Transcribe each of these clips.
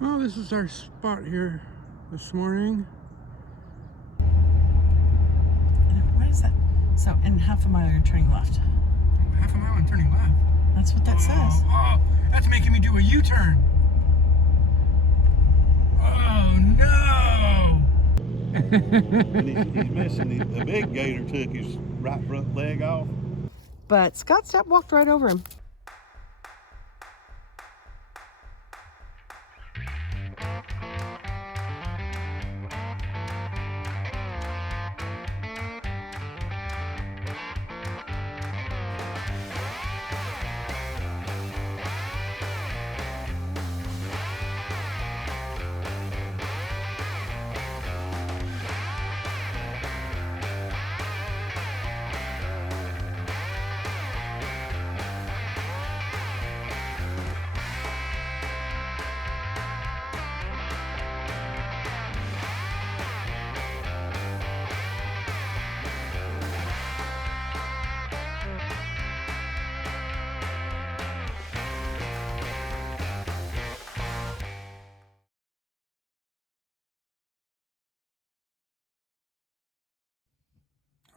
Well, this is our spot here this morning. What is that? So, in half a mile, you're turning left. Oh, half a mile and turning left. That's what that says. Oh, that's making me do a U-turn. Oh, no! And he's missing. The big gator took his right front leg off. But Scott walked right over him.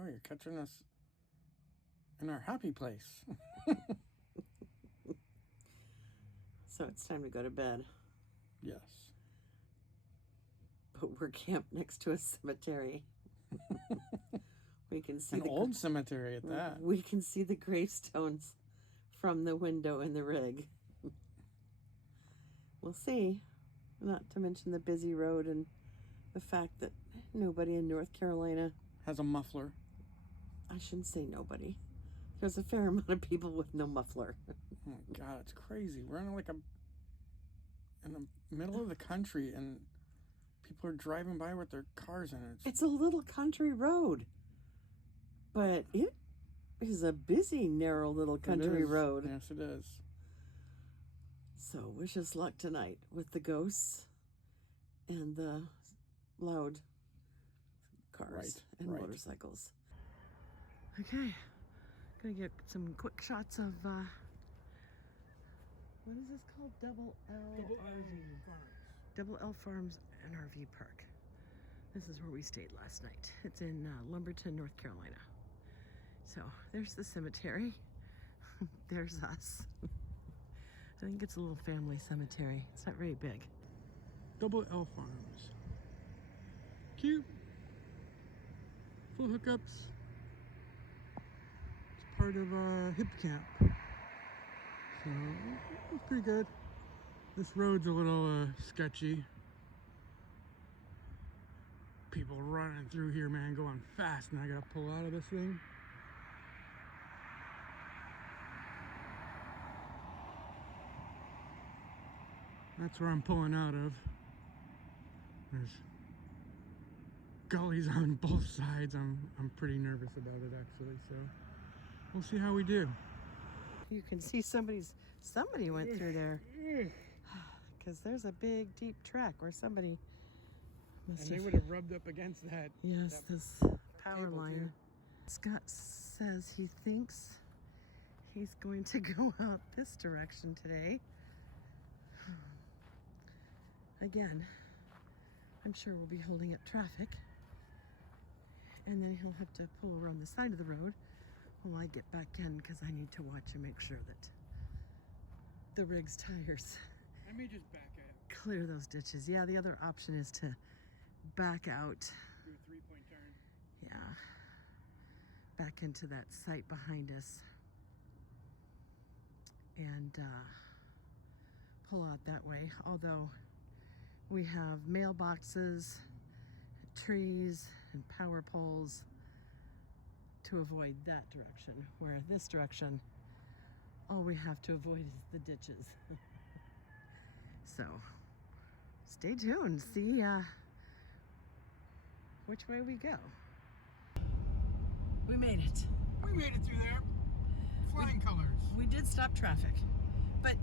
Oh, you're catching us in our happy place. So it's time to go to bed. Yes. But we're camped next to a cemetery. We can see An old cemetery at that. We can see the gravestones from the window in the rig. We'll see. Not to mention the busy road and the fact that nobody in North Carolina has a muffler. I shouldn't say nobody. There's a fair amount of people with no muffler. Oh my God, it's crazy. We're in in the middle of the country and people are driving by with their cars in it. It's a little country road, but it is a busy, narrow little country road. Yes, it is. So wish us luck tonight with the ghosts and the loud cars and motorcycles. Okay, gonna get some quick shots of what is this called? Double L Farms and RV Park. This is where we stayed last night. It's in Lumberton, North Carolina. So there's the cemetery. There's us. I think it's a little family cemetery. It's not very big. Double L Farms. Cute. Full hookups. It's part of a hip camp. So it's pretty good. This road's a little sketchy. People running through here, man, going fast, and I gotta pull out of this thing. That's where I'm pulling out of. There's gullies on both sides. I'm pretty nervous about it actually, so we'll see how we do. You can see somebody went through there. Because there's a big deep track where somebody must they would have rubbed up against that. Yes, this power line. Too. Scott says he thinks he's going to go out this direction today. Again, I'm sure we'll be holding up traffic. And then he'll have to pull around the side of the road while I get back in because I need to watch and make sure that the rig's tires Let me just back out. Clear those ditches. Yeah, the other option is to back out. Do a three-point turn. Yeah. Back into that site behind us. And pull out that way. Although we have mailboxes, trees, and power poles to avoid that direction. Where this direction, all we have to avoid is the ditches. So, stay tuned. See which way we go. We made it. We made it through there. Flying colors. We did stop traffic, but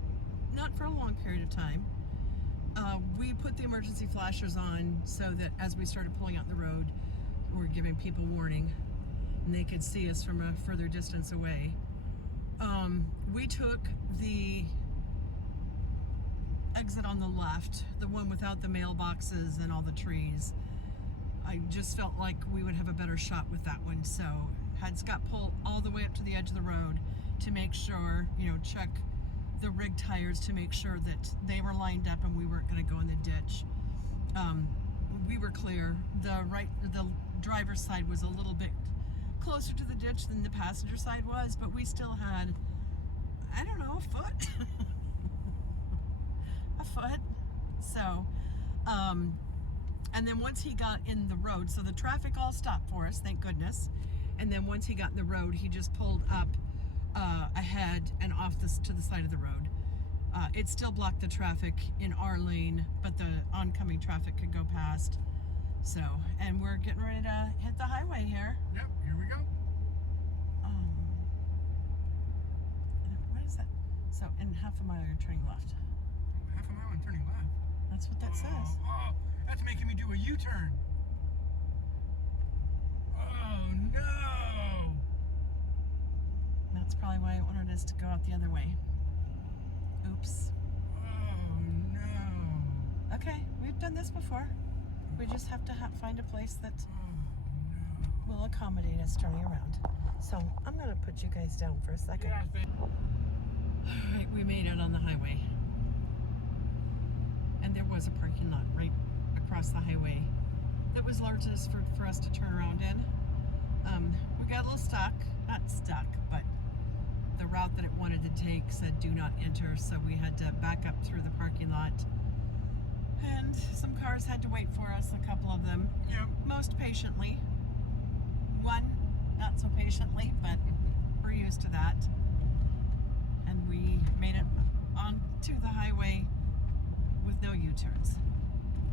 not for a long period of time. We put the emergency flashers on so that as we started pulling out the road, we're giving people warning and they could see us from a further distance away. We took the exit on the left, the one without the mailboxes and all the trees. I just felt like we would have a better shot with that one, so had Scott pull all the way up to the edge of the road to make sure, you know, check the rig tires to make sure that they were lined up and we weren't going to go in the ditch. We were clear. The driver's side was a little bit closer to the ditch than the passenger side was, but we still had, I don't know, a foot. A foot. So, and then once he got in the road, so the traffic all stopped for us, thank goodness. And then once he got in the road, he just pulled up ahead and off to the side of the road. It still blocked the traffic in our lane, but the oncoming traffic could go past. So, and we're getting ready to hit the highway here. Yep, here we go. What is that? So, in half a mile, you're turning left. Half a mile and turning left. That's what that says. Oh, that's making me do a U-turn. Oh no! That's probably why I wanted us to go out the other way. Oops. Oh no! Okay, we've done this before. We just have to find a place that will accommodate us turning around. So I'm gonna put you guys down for a second. All right, we made it on the highway. And there was a parking lot right across the highway that was large enough for us to turn around in. We got a little stuck, not stuck, but the route that it wanted to take said do not enter, so we had to back up through the parking lot. And some cars had to wait for us, a couple of them, most patiently. One, not so patiently, but we're used to that. And we made it onto the highway with no U-turns.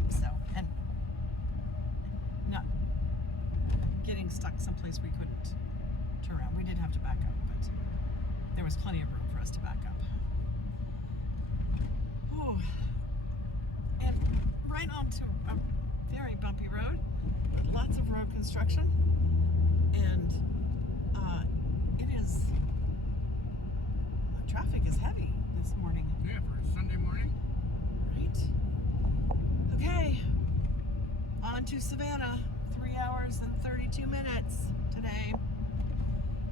So, and not getting stuck someplace we couldn't turn around. We did have to back up, but there was plenty of room for us to back up. Ooh. And right onto a very bumpy road with lots of road construction. And it is, the traffic is heavy this morning. Yeah, for a Sunday morning. Right? Okay, on to Savannah. 3 hours and 32 minutes today.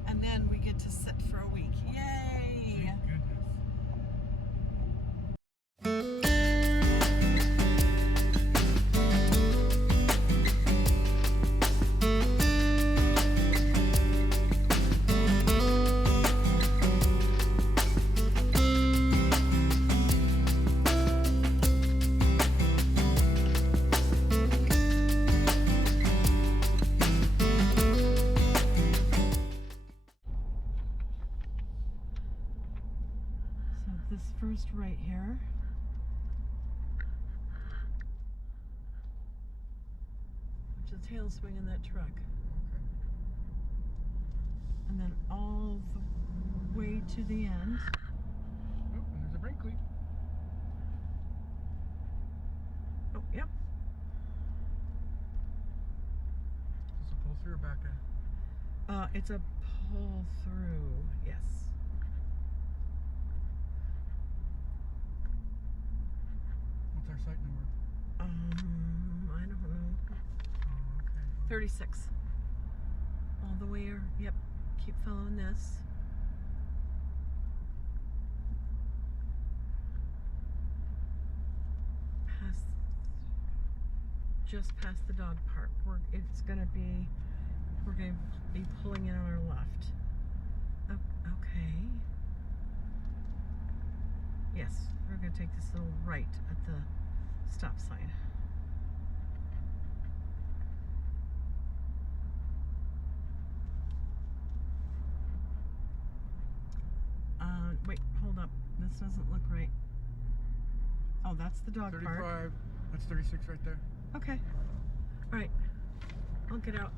And then we get to sit for a week. Yay! Thank goodness. This first right here, which is tail swing in that truck, and then all the way to the end. Oh, and there's a Brinkley. Oh, yep. Is this a pull through or back in? It's a pull through, yes. What's our site number? I don't know. Oh, okay. 36. All the way, yep. Keep following this. Just past the dog park. We're gonna be pulling in on our left. Oh, okay. Yes, we're gonna take this little right at the stop sign. Wait, hold up. This doesn't look right. Oh, that's the dog 35. park. That's 36 right there. Okay. All right. I'll get out.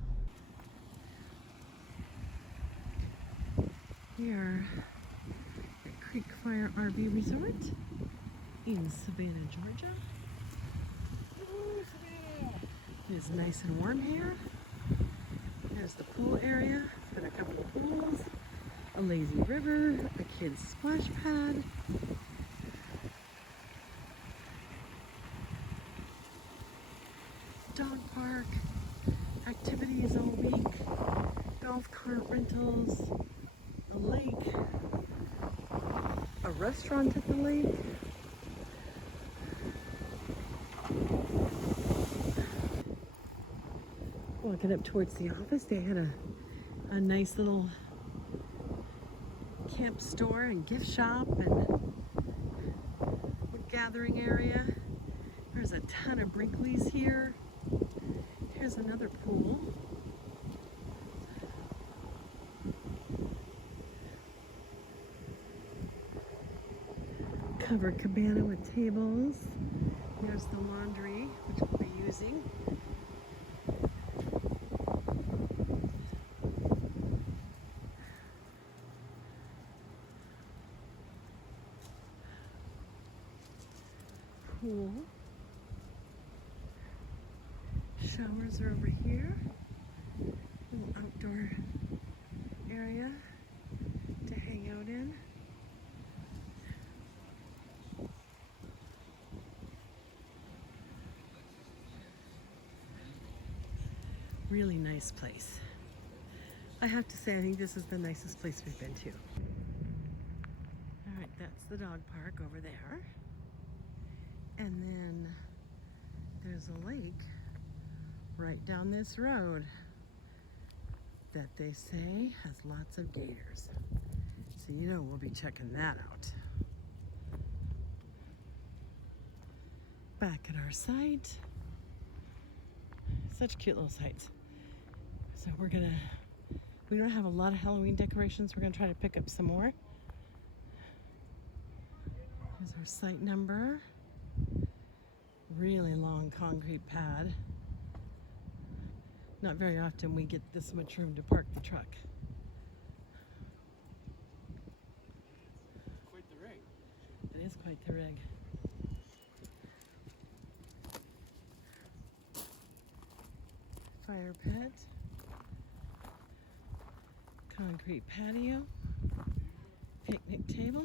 We are at Creek Fire RV Resort in Savannah, Georgia. Ooh, Savannah. It is nice and warm here. There's the pool area. Got a couple of pools, a lazy river, a kid's splash pad. dog park, activities all week, golf cart rentals, a lake, a restaurant at the lake. Walking up towards the office, they had a nice little camp store and gift shop and wood gathering area. There's a ton of Brinkley's here. Here's another pool. Covered cabana with tables. There's the laundry, which we'll be using. Pool. Showers are over here. Little outdoor area to hang out in. Really nice place. I have to say, I think this is the nicest place we've been to. All right, that's the dog park over there. And then there's a lake right down this road that they say has lots of gators. So you know we'll be checking that out. Back at our site. Such cute little sites. So we don't have a lot of Halloween decorations. We're gonna try to pick up some more. Here's our site number. Really long concrete pad. Not very often we get this much room to park the truck. Quite the rig. It is quite the rig. Fire pit. Concrete patio. Picnic table.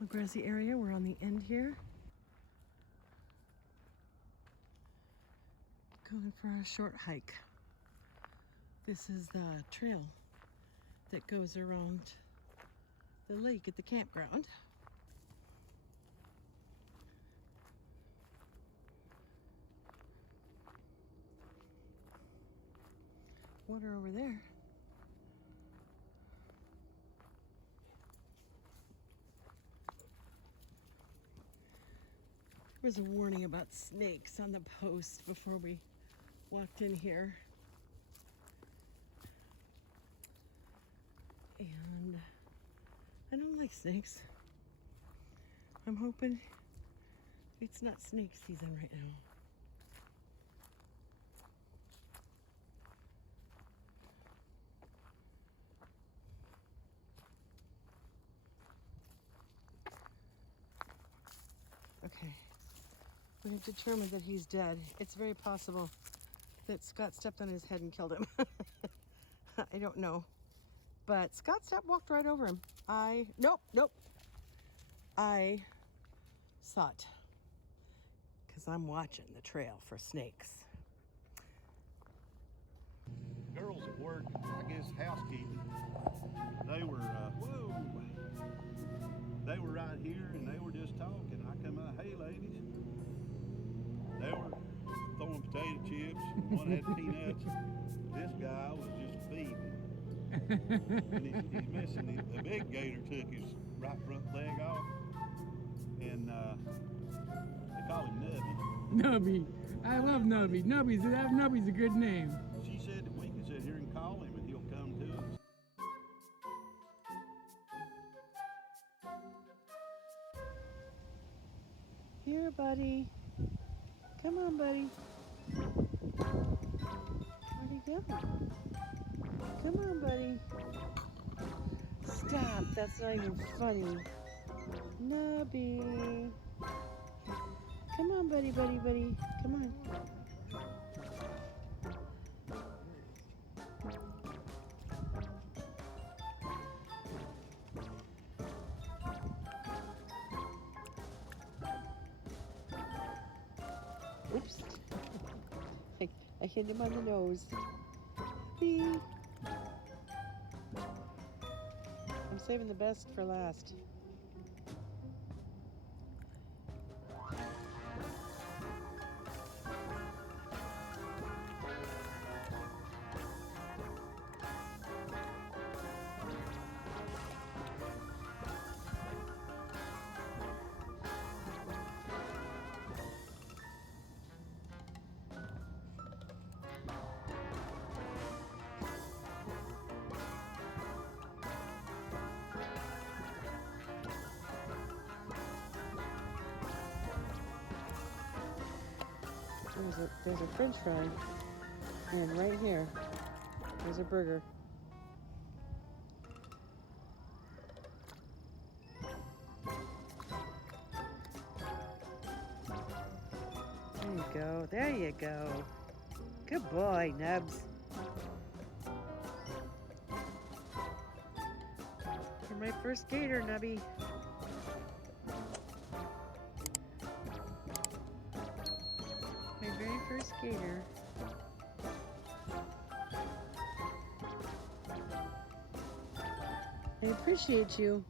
A grassy area. We're on the end here. Going for a short hike. This is the trail that goes around the lake at the campground. Water over there. There was a warning about snakes on the post before we walked in here. And I don't like snakes. I'm hoping it's not snake season right now. Okay, we have determined that he's dead. It's very possible that Scott stepped on his head and killed him. I don't know. But Scott walked right over him. Nope. I saw it. Because I'm watching the trail for snakes. Girls at work, I guess housekeeping, they were right here and they were just talking. I come out, hey ladies. They were throwing potato chips, one had peanuts. This guy was just feeding. And he's missing the big gator took his right front leg off. And they call him Nubby. Nubby. I love Nubby. Nubby's a good name. She said that we can sit here and call him and he'll come to us. Here, buddy. Come on, buddy. Where'd he go? Come on, buddy. Stop. That's not even funny. Nubby. Come on, buddy. Come on. Oops. I hit him on the nose. Whee! I'm saving the best for last. There's a French fry, and right here, there's a burger. There you go, there you go. Good boy, Nubs. You're my first gator, Nubby. My very first gator. I appreciate you.